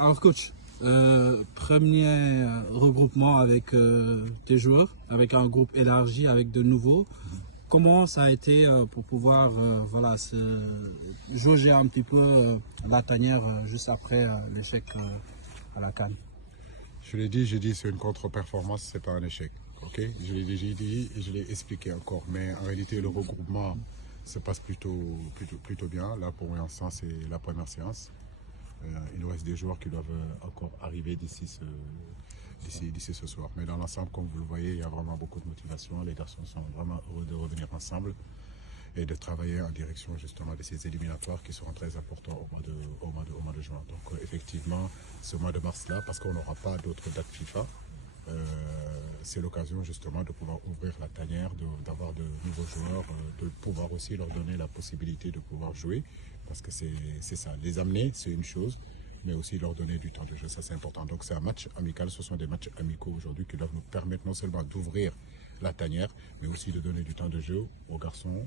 Alors coach, premier regroupement avec tes joueurs, avec un groupe élargi, avec de nouveaux. Comment ça a été pour pouvoir voilà, jauger un petit peu la tanière juste après l'échec à la CAN? Je l'ai dit, j'ai dit c'est une contre-performance, c'est pas un échec. Ok, je l'ai déjà dit et je l'ai expliqué encore. Mais en réalité, le regroupement se passe plutôt bien. Là, pour l'instant, c'est la première séance. Il nous reste des joueurs qui doivent encore arriver d'ici ce soir. Mais dans l'ensemble, comme vous le voyez, il y a vraiment beaucoup de motivation. Les garçons sont vraiment heureux de revenir ensemble et de travailler en direction justement de ces éliminatoires qui seront très importants au mois de juin. Donc effectivement, ce mois de mars-là, parce qu'on n'aura pas d'autres dates FIFA, c'est l'occasion justement de pouvoir ouvrir la tanière, d'avoir de nouveaux joueurs, de pouvoir aussi leur donner la possibilité de pouvoir jouer, parce que c'est ça, les amener c'est une chose, mais aussi leur donner du temps de jeu, ça c'est important. Donc c'est un match amical, ce sont des matchs amicaux aujourd'hui qui doivent nous permettre non seulement d'ouvrir la tanière, mais aussi de donner du temps de jeu aux garçons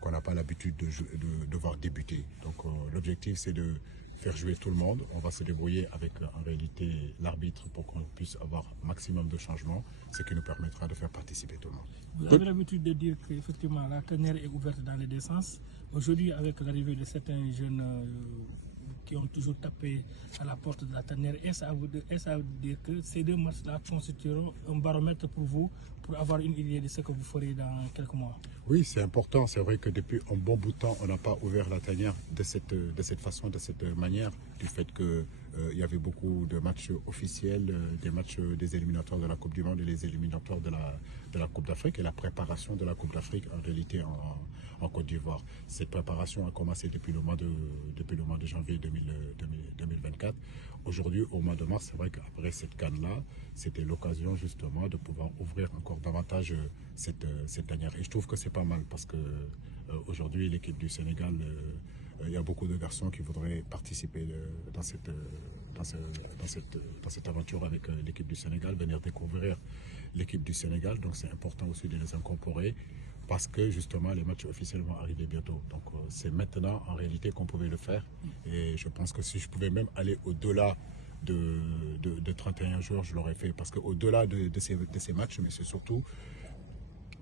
qu'on n'a pas l'habitude de voir débuter. Donc l'objectif c'est de faire jouer tout le monde. On va se débrouiller avec en réalité l'arbitre pour qu'on puisse avoir un maximum de changements, ce qui nous permettra de faire participer tout le monde. Vous avez l'habitude de dire qu'effectivement la tanière est ouverte dans les deux sens. Aujourd'hui, avec l'arrivée de certains jeunes qui ont toujours tapé à la porte de la tanière, est-ce à vous dire que ces deux matchs-là constitueront un baromètre pour vous, pour avoir une idée de ce que vous ferez dans quelques mois? Oui, c'est important. C'est vrai que depuis un bon bout de temps, on n'a pas ouvert la tanière de cette façon, de cette manière, du fait que il y avait beaucoup de matchs officiels, des matchs des éliminatoires de la Coupe du Monde et les éliminatoires de la Coupe d'Afrique et la préparation de la Coupe d'Afrique en réalité en Côte d'Ivoire. Cette préparation a commencé depuis le mois de janvier 2024. Aujourd'hui, au mois de mars, c'est vrai qu'après cette CAN-là, c'était l'occasion justement de pouvoir ouvrir encore davantage cette tanière. Et je trouve que c'est pas mal parce que aujourd'hui, l'équipe du Sénégal, il y a beaucoup de garçons qui voudraient participer dans cette aventure avec l'équipe du Sénégal, venir découvrir l'équipe du Sénégal. Donc c'est important aussi de les incorporer parce que justement les matchs officiels vont arriver bientôt. Donc c'est maintenant en réalité qu'on pouvait le faire. Et je pense que si je pouvais même aller au-delà de 31 jours, je l'aurais fait. Parce qu'au-delà de ces matchs, mais c'est surtout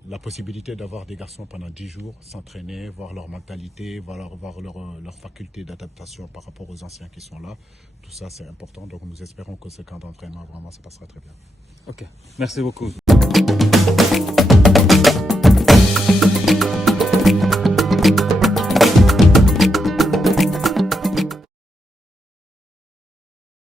la possibilité d'avoir des garçons pendant 10 jours, s'entraîner, voir leur mentalité, voir leur faculté d'adaptation par rapport aux anciens qui sont là. Tout ça, c'est important. Donc nous espérons que ce camp d'entraînement, vraiment, ça passera très bien. Ok, merci beaucoup.